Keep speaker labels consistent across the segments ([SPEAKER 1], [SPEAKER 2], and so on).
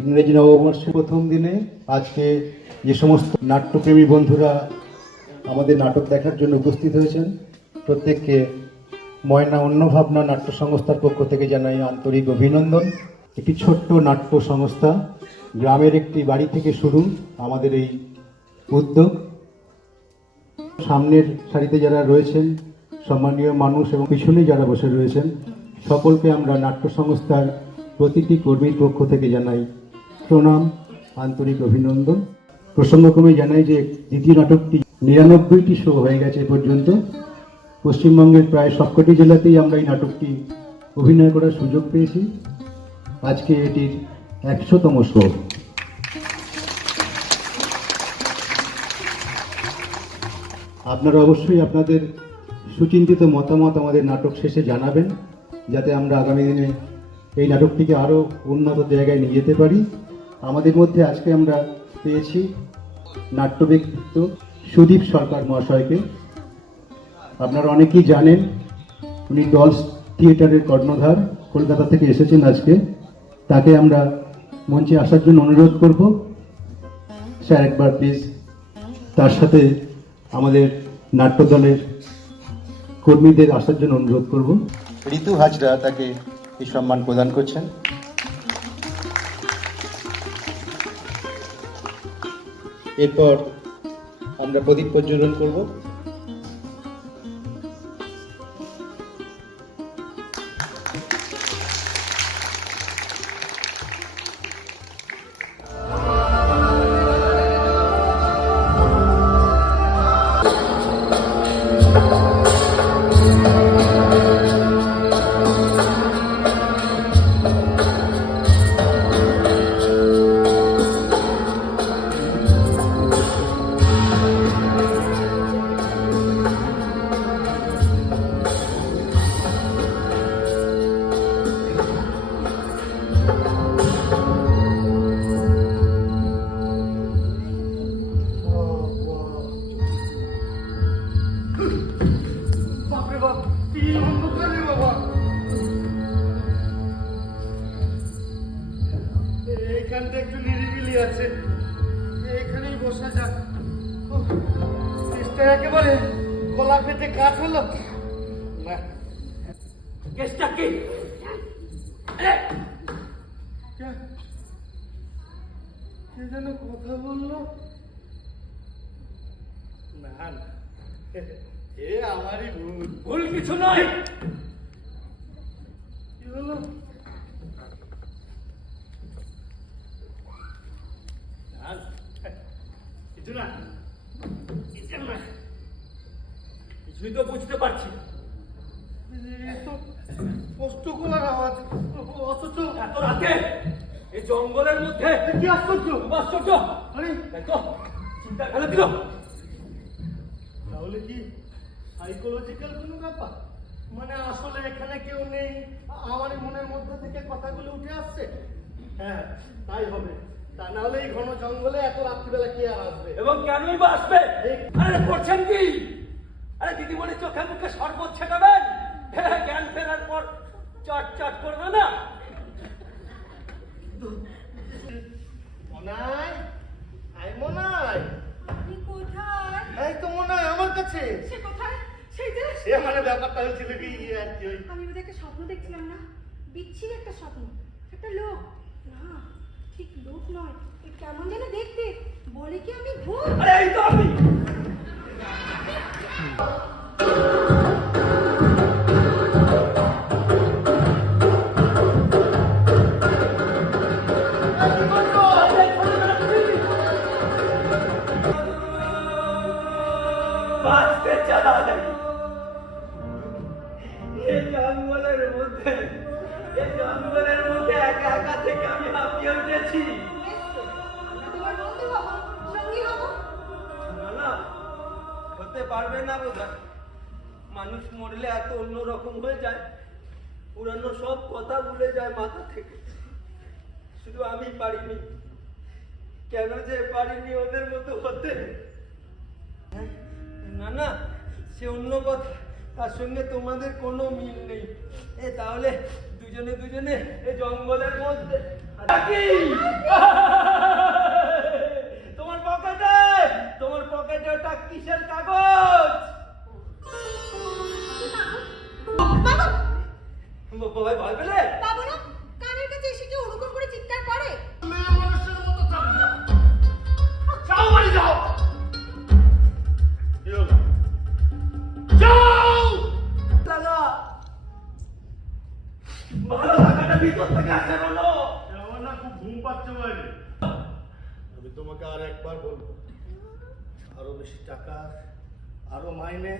[SPEAKER 1] ইংরেজি নববর্ষের প্রথম দিনে আজকে যে সমস্ত নাট্যপ্রেমী বন্ধুরা আমাদের নাটক দেখার জন্য উপস্থিত হয়েছেন, প্রত্যেককে ময়না অন্য ভাবনা নাট্য সংস্থার পক্ষ থেকে জানাই আন্তরিক অভিনন্দন। একটি ছোট্ট নাট্য সংস্থা, গ্রামের একটি বাড়ি থেকে শুরু আমাদের এই উদ্যোগ। সামনের সারিতে যারা রয়েছেন, সম্মানীয় মানুষ এবং পিছনে যারা বসে রয়েছেন, সকলকে আমরা নাট্য সংস্থার প্রতিটি কর্মীর পক্ষ থেকে জানাই প্রণাম, আন্তরিক অভিনন্দন। প্রসঙ্গক্রমে জানাই যে দ্বিতীয় নাটকটি নিরানব্বইটি শো হয়ে গেছে এ পর্যন্ত। পশ্চিমবঙ্গের প্রায় সবকটি জেলাতেই আমরা এই নাটকটি অভিনয় করার সুযোগ পেয়েছি। আজকে এটির একশোতম শো। আপনারা অবশ্যই আপনাদের সুচিন্তিত মতামত আমাদের নাটক শেষে জানাবেন, যাতে আমরা আগামী দিনে এই নাটকটিকে আরও উন্নত জায়গায় নিয়ে যেতে পারি। আমাদের মধ্যে আজকে আমরা পেয়েছি নাট্য ব্যক্তিত্ব সুদীপ সরকার মহাশয়কে। আপনারা অনেকেই জানেন, উনি ডলস থিয়েটারের কর্ণধার, কলকাতা থেকে এসেছেন আজকে। তাকে আমরা মঞ্চে আসার জন্য অনুরোধ করব। স্যার, একবার প্লিজ তার সাথে আমাদের নাট্য দলের কর্মীদের আসার জন্য অনুরোধ করব। ঋতু হাজরা তাকে এই সম্মান প্রদান করছেন। এরপর আমরা প্রদীপ প্রজ্বলন করব।
[SPEAKER 2] একেবারে গলা পেটে কাঠ হলো। না।
[SPEAKER 3] কেসটা কি?
[SPEAKER 2] কে? যেন কথা বলল? না না। এ আমারই ভুল।
[SPEAKER 3] ভুল কিছু নয়।
[SPEAKER 2] কি হলো? কিছু না। কিছু না।
[SPEAKER 3] কিছুই তো বুঝতে পারছি। না।
[SPEAKER 2] এ তো আওয়াজ। অথচ
[SPEAKER 3] এত রাতে এই জঙ্গলের মধ্যে
[SPEAKER 2] কি আশ্চর্য?
[SPEAKER 3] আশ্চর্য।
[SPEAKER 2] আরে।
[SPEAKER 3] তাই তো চিন্তা ফেলে দিল
[SPEAKER 2] তাহলে কি সাইকোলজিক্যাল কোনো ব্যাপার? মানে আসলে এখানে কেউ নেই আমার মনের মধ্যে থেকে কথাগুলো উঠে আসছে? হ্যাঁ তাই হবে। তা নাহলে এই ঘন জঙ্গলে এত রাত্রিবেলা কে আর আসবে?
[SPEAKER 3] এবং কেনই বা আসবে? আরে করছেন কি? আরে দিদিমণি চোখে মুখে শরবত ছেটাবেন? হ্যাঁ, জ্ঞান ফেরার পর চট চট করবে না?
[SPEAKER 2] মনাই আই মনাই।
[SPEAKER 4] আপনি কোথায়?
[SPEAKER 2] এই তো মনাই আমার কাছে।
[SPEAKER 4] সে কোথায়? সেই যে
[SPEAKER 2] সে মানে ব্যাপারটা হয়েছিল কি আর কি ওই
[SPEAKER 4] আমি বোধহয় একটা স্বপ্ন দেখছিলাম না? বিচ্ছিরি একটা স্বপ্ন। একটা লোক। না ঠিক লোক নয়। কেমন যেন দেখতে। বলে কি আমি ভূত?
[SPEAKER 3] আরে এই তো আমি! うん পারবে না বোধ মানুষ মরলে এত অন্যরকম হয়ে যায়। পুরানো সব কথা ভুলে যায় মাথা থেকে। শুধু আমি পারিনি। কেন যে পারিনি ওদের মতো হতে? না না, সে অন্য কথা। তার সঙ্গে তোমাদের কোনো মিল নেই। এ, তাহলে দুজনে দুজনে এ জঙ্গলের মধ্যে।
[SPEAKER 2] বাবা ভয় পেলে? পাবো করে চিৎকার করে? মেয়ে মানুষের মতো যাও বাড়ি যাও। যাও! দাদা! ভালো থেকে আমার না খুব ঘুম
[SPEAKER 3] পাচ্ছে বাইরে। আমি তোমাকে আর একবার বলব আরও বেশি টাকা আরও
[SPEAKER 2] মাইনে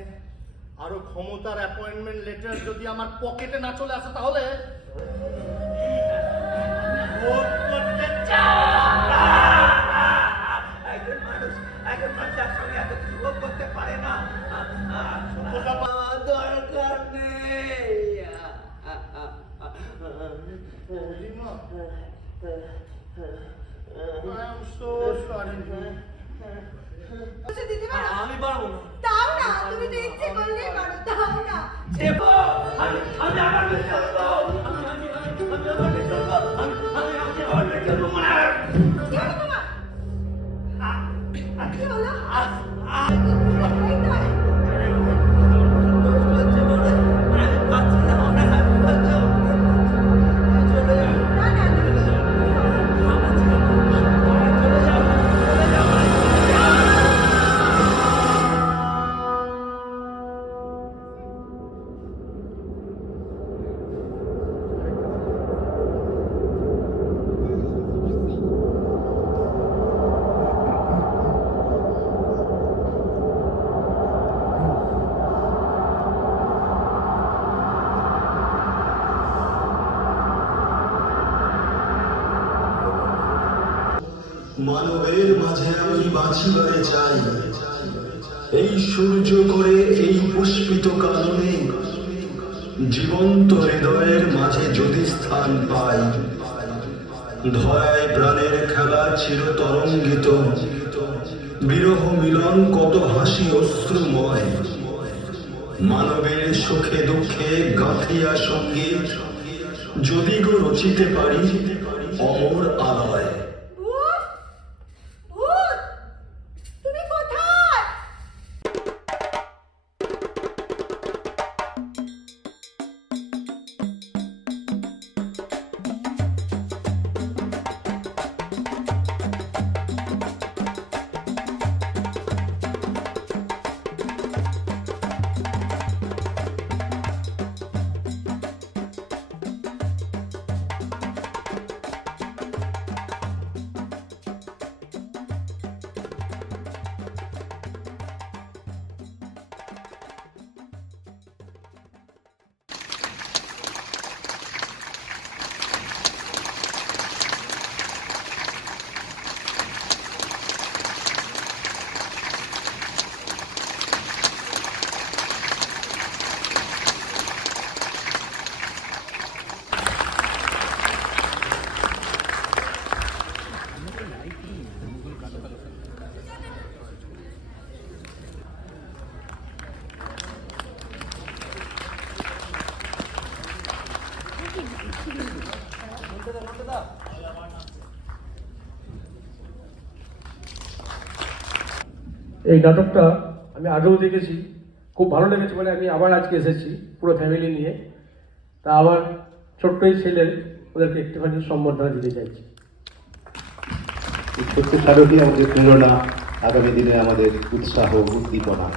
[SPEAKER 3] আমার দরকার নেই।
[SPEAKER 2] বৌদিমা, I am so sorry.
[SPEAKER 4] পয়সা দিতে পারো
[SPEAKER 3] আমি পারব না
[SPEAKER 4] না। তুমি তো ইচ্ছে করলেই পারো তাও না।
[SPEAKER 3] আমি আমার
[SPEAKER 5] মানবের মাঝে আমি বাঁচিবারে চাই। এই সূর্য করে এই পুষ্পিত কাননে জীবন্ত হৃদয়ের মাঝে যদি স্থান পাই, ধরায় প্রাণের খেলা চির তরঙ্গিত বিরহ মিলন কত হাসি অশ্রুময়। মানবের সুখে দুঃখে গাঁথিয়া সংগীত যদি গো রচিতে পারি অমর আলয়।
[SPEAKER 6] এই নাটকটা আমি আগেও দেখেছি। খুব ভালো লেগেছে বলে আমি আবার আজকে এসেছি পুরো ফ্যামিলি নিয়ে। তা আমার ছোট্ট এই ছেলের ওদেরকে একটুখানি সম্বর্ধনা দিতে চাইছি।
[SPEAKER 1] আমাদের প্রেরণা। আগামী দিনে আমাদের উৎসাহ উদ্দীপনা।